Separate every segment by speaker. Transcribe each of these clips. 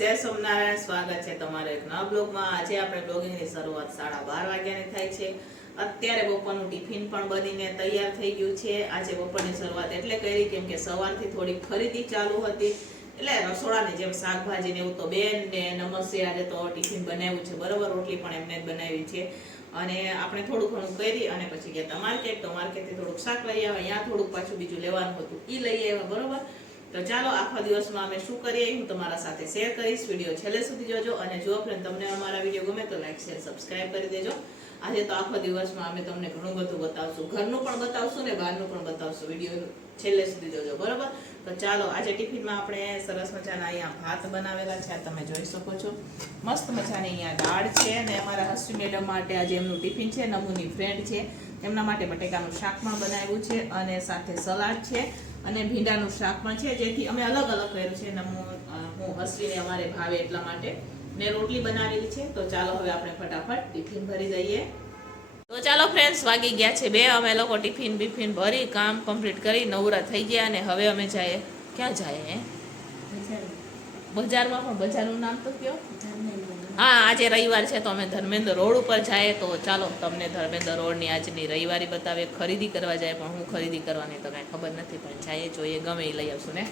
Speaker 1: જય સોમનારાયણ, સ્વાગત છે તમારે એક નવા બ્લોગમાં. આજે આપણે બ્લોગિંગની શરૂઆત સાડા બાર વાગ્યાની થાય છે. અત્યારે બપોરનું ટિફિન પણ બનીને તૈયાર થઈ ગયું છે. આજે બપોરની શરૂઆત એટલે કરી, કેમ કે સવારથી થોડીક ખરીદી ચાલુ હતી. એટલે રસોડાની જેમ શાકભાજી ને એવું તો બેન ને નમસ્તે, આજે તો ટિફિન બનાવ્યું છે. બરોબર, રોટલી પણ એમને જ બનાવી છે. અને આપણે થોડું ઘણું કરી અને પછી ગયા માર્કેટ. તો થોડુંક શાક લઈ આવ્યા. અહીંયા થોડુંક પાછું બીજું લેવાનું હતું. એ લઈ આવ્યા, બરોબર. તો ચાલો આખા દિવસમાં અમે શું કરીએ હું તમારા સાથે શેર કરીશ. વીડિયો છેલ્લે સુધી જોજો અને જો ફ્રેન્ડ તમને અમારા વીડિયો ગમે તો લાઈક શેર સબસ્ક્રાઈબ કરી દેજો. આજે તો આખો દિવસમાં અમે તમને ઘણું બધું બતાવશું. ઘરનું પણ બતાવશું ને બહારનું પણ બતાવશું. વીડિયો છેલ્લે સુધી જોજો, બરોબર? તો ચાલો, આજે ટિફિનમાં આપણે સરસ મજાના અહીંયા ભાત બનાવેલા છે. આ તમે જોઈ શકો છો. મસ્ત મજાની અહીંયા દાળ છે અને અમારા હસી મેડમ માટે આજે એમનું ટિફિન છે. નમૂની ફ્રેન્ડ છે. એમના માટે બટેકાનું શાક પણ બનાવ્યું છે અને સાથે સલાડ છે. અને ભીંડાનું શાક પણ છે જેથી અમે અલગ અલગ કર્યું છે. અને હું હસવીને અમારે ભાવે એટલા માટે ને રોટલી બનાવેલી છે. તો ચાલો હવે આપણે ફટાફટ ટિફિન ભરી દઈએ. તો ચાલો ફ્રેન્ડ્સ વાગી ગયા છે બે. અમે લોકો ટિફિન બિફિન ભરી કામ કમ્પ્લીટ કરી નવરા થઈ ગયા અને હવે અમે જઈએ. ક્યાં જાય હે? બજારમાં. પણ બજારનું નામ તો કયો? હા, આજે રવિવાર છે તો અમે ધર્મેન્દ્ર રોડ ઉપર જાય તો ચાલો તમને ધર્મેન્દ્ર રોડની આજની રવિવારી બતાવે ખરીદી કરવા જાય પણ હું ખરીદી કરવાની તો કાંઈ ખબર નથી, પણ જાય જોઈએ, ગમે એ લઈ આવશું ને.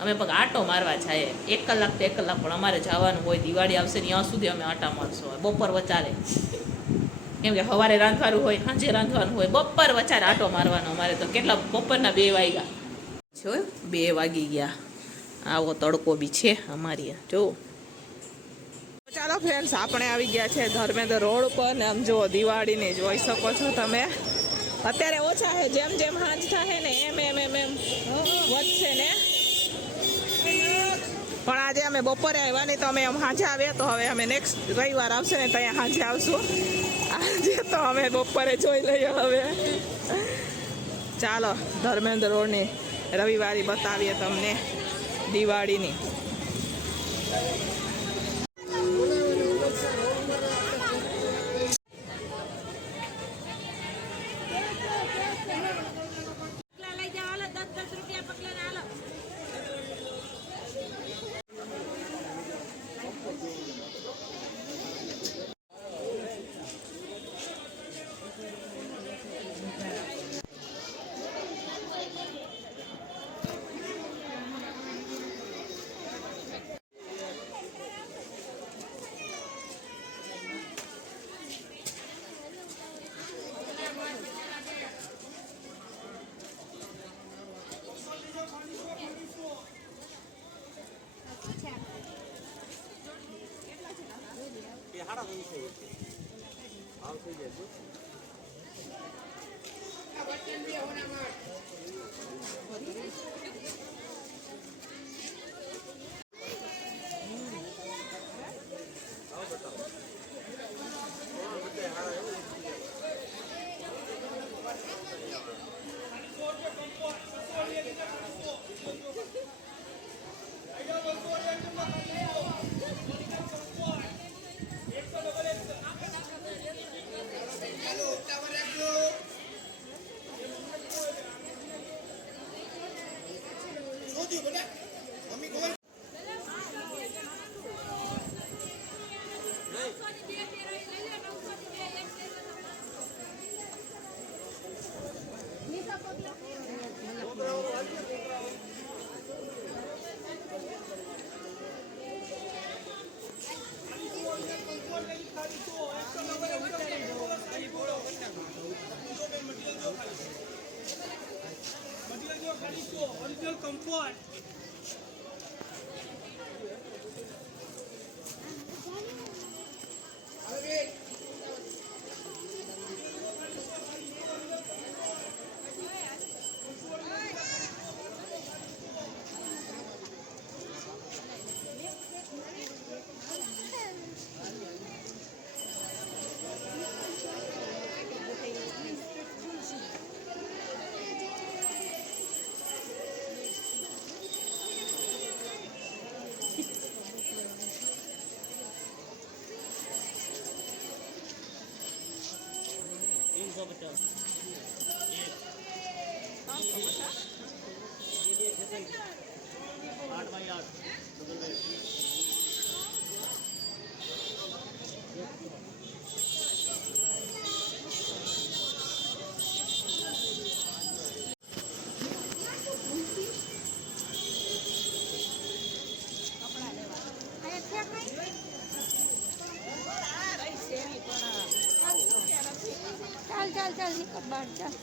Speaker 1: અમે પગ આટો મારવા જાય એક કલાક તો એક કલાક પણ અમારે જવાનું હોય, દિવાળી આવશે ત્યાં સુધી અમે આટા મારશું. બપોર વચારે. કેમ કે સવારે રાંધવાનું હોય, સાંજે રાંધવાનું હોય, બપોર વચારે આટો મારવાનો અમારે તો કેટલા બપોરના બે વાગ્યા. જો, બે વાગી ગયા. આવો તડકો બી છે અમારી જો. ફ્રેન્ડ્સ આપણે આવી ગયા છે ધર્મેન્દ્ર રોડ ઉપર ને આમ જુઓ, દિવાળીની જોઈ શકો છો તમે. અત્યારે ઓછા છે, જેમ જેમ હાંજ થાય ને એમ એમ એમ એમ વધશે ને. પણ આજે અમે બપોરે આવ્યા નહીં તો અમે એમ હાંજે આવ્યા તો હવે અમે નેક્સ્ટ રવિવાર આવશે ને ત્યાં સાંજે આવશું. આજે તો અમે બપોરે જોઈ લઈએ હવે. ચાલો, ધર્મેન્દ્ર રોડની રવિવારી બતાવીએ તમને દિવાળીની.
Speaker 2: Thank you. Lord. होगा बेटा आठ बाई
Speaker 3: आठ डबल ચાલ ચાલ નીકળ બહાર ચાલ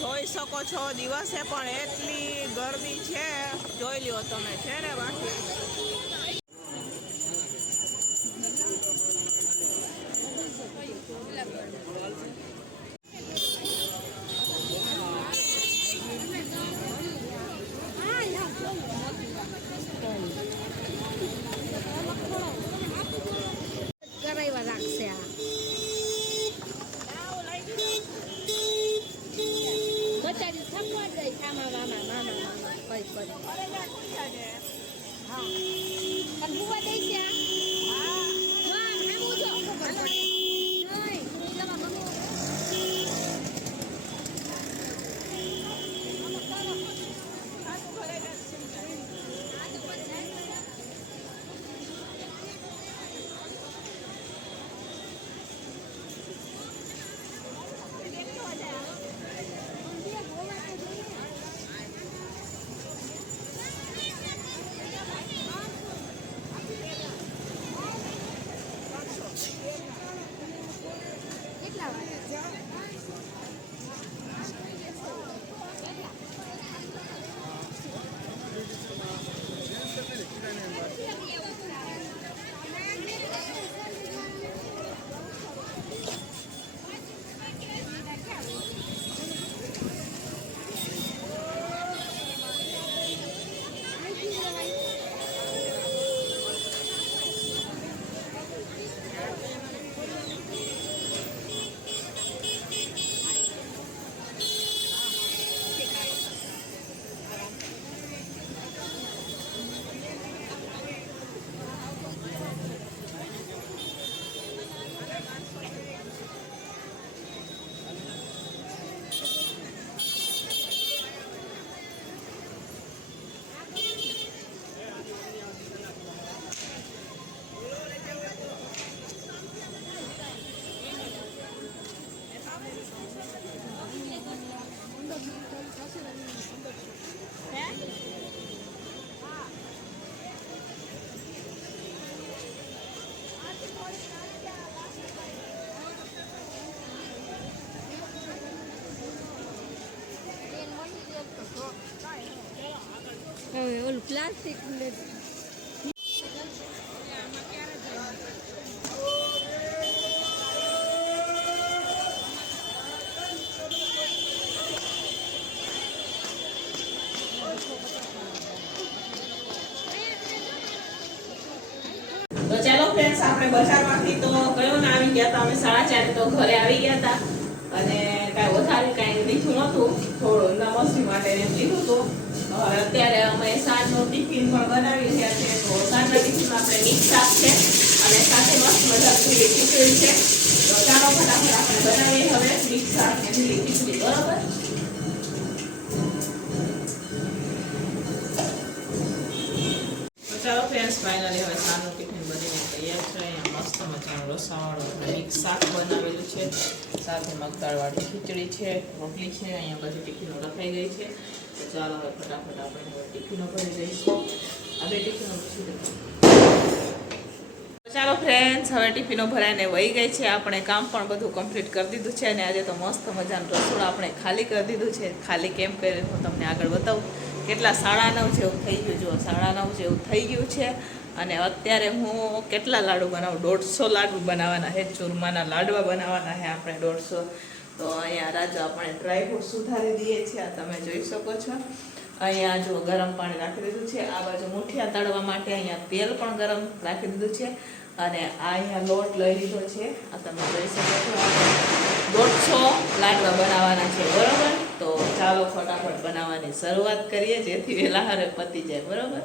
Speaker 1: જોઈ શકો છો દિવસે પણ એટલી ગરદી છે. જોઈ લ્યો તમે છે ને બાકી?
Speaker 3: હવે ઓલું પ્લાસ્ટિક
Speaker 1: ફ્રેન્ડ્સ આપણે બજારમાંથી તો કયો ના આવી ગયા હતા? અમે સાડા ચારે તો ઘરે આવી ગયા હતા. અને કાંઈ વધારે કાંઈ લીધું નહોતું. થોડું નમસ્તી માટે લીધું હતું. ટિફિન પણ બનાવી રહ્યા છે તો તૈયાર છે. મસ્ત મજાનું રસાવાળું મિક્સ શાક બનાવેલું છે. સાથે મગદાળવાળી ખીચડી છે, રોટલી છે, અહીંયા બધી ટિફિનો રખાઈ ગઈ છે. ચાલો હવે ફટાફટ આપણે હવે ટિફિનો ભરી દઈશું આ બે ટિફિનો પછી ચાલો. ફ્રેન્ડ્સ હવે ટિફિનો ભરાઈને વહી ગઈ છે. આપણે કામ પણ બધું કમ્પ્લીટ કરી દીધું છે અને આજે તો મસ્ત મજાનું રસોડું આપણે ખાલી કરી દીધું છે. ખાલી કેમ કરી હું તમને આગળ બતાવું. કેટલા સાડા નવ જેવું થઈ ગયું જો સાડા નવ જેવું થઈ ગયું છે. અને અત્યારે હું કેટલા લાડુ બનાવું? દોઢસો લાડુ બનાવવાના છે, ચૂરમાના લાડવા બનાવવાના છે આપણે દોઢસો. તો અહીંયા રાજા આપણે ડ્રાયફ્રૂટ સુધારી દઈએ છીએ, આ તમે જોઈ શકો છો. અહીંયા જો ગરમ પાણી રાખી દીધું છે, આ બાજુ મુઠિયા તળવા માટે અહીંયા તેલ પણ ગરમ રાખી દીધું છે. અને આ અહીંયા લોટ લઈ લીધો છે, આ તમે જોઈ શકો છો. દોઢસો લાડવા બનાવવાના છે, બરાબર? તો ચાલો ફટાફટ બનાવવાની શરૂઆત કરીએ, જેથી વહેલા હારે પતી જાય, બરોબર?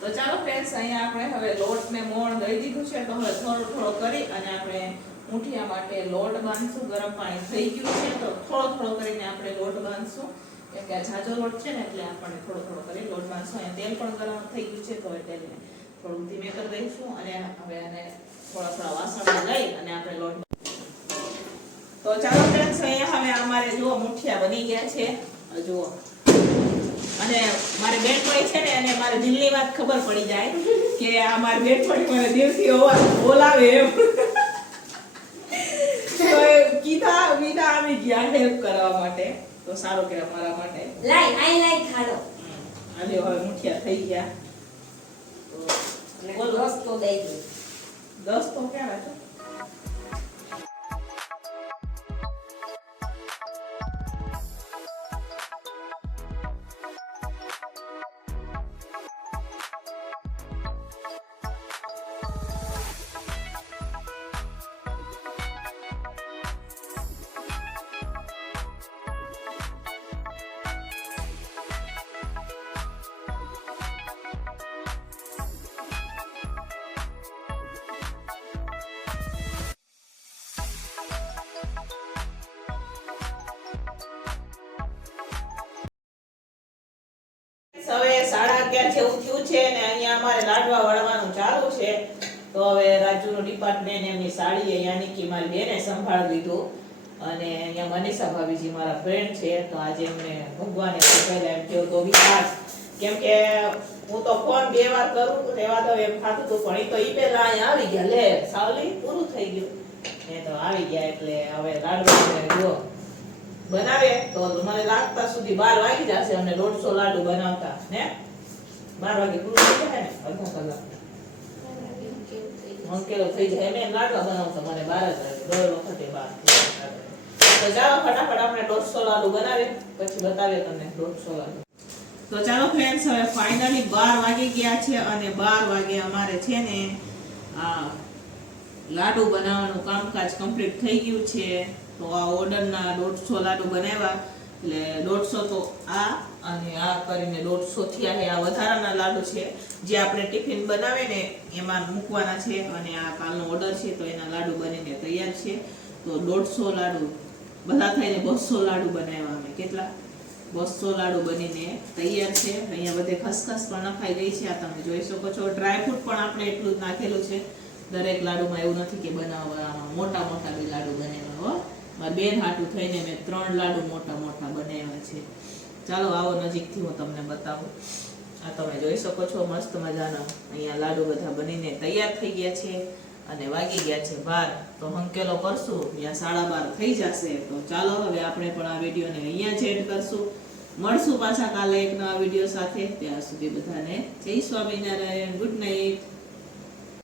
Speaker 1: તો ચાલો ફ્રેન્ડ્સ અહીંયા આપણે હવે લોટને મોણ દઈ દીધું છે, તો હવે થોડો થોડો કરી અને આપણે મુઠિયા માટે લોટ બાંધશું, ગરમ પાણી થઈ ગયું છે, તો થોડો થોડો કરીને આપણે લોટ બાંધશું. કેમ કે આ ઝાઝો લોટ છે ને, એટલે આપણે થોડો થોડો કરી લોટ બાંધશું. અહીંયા તેલ પણ ગરમ થઈ ગયું છે, તો હવે તેલને થોડું ધીમે કરી દઈશું અને હવે આને થોડા થોડા વાસણમાં લઈ અને આપણે લોટ તો ચાલો ફ્રેન્ડ્સ અહીંયા હવે અમારે જુઓ મુઠિયા બની ગયા છે. જુઓ. અને મારે બેનપણી છે ને, અને મારે દિલની વાત ખબર પડી જાય કે આ મારી બેનપણી મને દિલથી બોલાવે એમ. તો કીધા બીજા આવી ગયા હેલ્પ કરવા માટે. તો સારું કે અમારા માટે.
Speaker 3: લાઈ આઈ લાઈ ખાડો.
Speaker 1: આજે હવે મુઠિયા થઈ ગયા. તો
Speaker 3: દસ તો દઈ દે.
Speaker 1: દસ તો ક્યાં રાખો સાડા અગિયાર જેવું થયું છે ને અહીંયા અમારે લાડવા વળવાનું ચાલુ છે, તો હવે રાજુનું ડિપાર્ટમેન્ટ એમની સાડી અહીંયા નીકી મારી બેને સંભાળ લીધું. અને અહીંયા મનીષા ભાભીજી મારા ફ્રેન્ડ છે, તો આજે એમને ભગવાને પહેલા એમ કહ્યું તો વિકાસ. કેમ કે હું તો ફોન બે વાર કરું રેવા દો એમ ખાતું હતું, પણ એ તો એ પહેલા અહીંયા આવી ગયા. લે, સાવલી, પૂરું થઈ ગયું. એ તો આવી ગયા એટલે હવે લાડવા બનાવે, તો મને લાગતા સુધી બાર વાગી જશે અને દોઢસો લાડુ બનાવતા, ને? બાર વાગે પૂરું થઈ જાય ને? અડધા કલાક. મંકેલો થઈ જાય. એમ લાડવા બનાવતો મને બાર જ દર વખતે બાર તો ચાલો ફટાફટ આપણે દોઢસો લાડુ બનાવીએ. પછી બતાવીએ તમને દોઢસો લાડુ. તો ચાલો ફ્રેન્ડ્સ હવે ફાઇનલી બાર વાગી ગયા છે અને બાર વાગે અમારે છે ને, આ, લાડુ બનાવવાનું કામકાજ કમ્પ્લીટ થઈ ગયું છે. તો આ ઓર્ડરના દોઢસો લાડુ બનાવ્યા. એટલે દોઢસો તો આ અને આ કરીને દોઢસો થયા આ વધારાના લાડુ છે. જે આપણે ટિફિન બનાવે ને એમાં મૂકવાના છે અને આ કાલનો ઓર્ડર છે તો એના લાડુ બનીને તૈયાર છે. તો દોઢસો લાડુ, બધા થઈને બસો લાડુ બનાવ્યા અમે. કેટલા? બસો લાડુ બનીને તૈયાર છે. અહીંયા બધે ખસખસ પણ નખાઈ ગઈ છે. આ તમે જોઈ શકો છો. ડ્રાયફ્રૂટ પણ આપણે એટલું જ નાખેલું છે. દરેક લાડુમાં એવું નથી કે બનાવવામાં મોટા મોટા બી લાડુ મારા બેન હાટું થઈને મેં ત્રણ લાડુ મોટા મોટા બનાવ્યા છે. ચાલો, આવો નજીકથી હું તમને બતાવું. આ તમે જોઈ શકો છો, મસ્ત મજાના. અહીંયા લાડુ બધા બનીને તૈયાર થઈ ગયા છે અને વાગી ગયા છે બાર. તો હંકેલો કરશું, ત્યાં સાડા બાર થઈ જશે. તો ચાલો, હવે આપણે પણ આ વિડીયોને અહીંયા જ એડ કરશું. મળશું પાછા કાલે એક નવા વીડિયો સાથે. ત્યાં સુધી બધાને જય સ્વામિનારાયણ. Good night.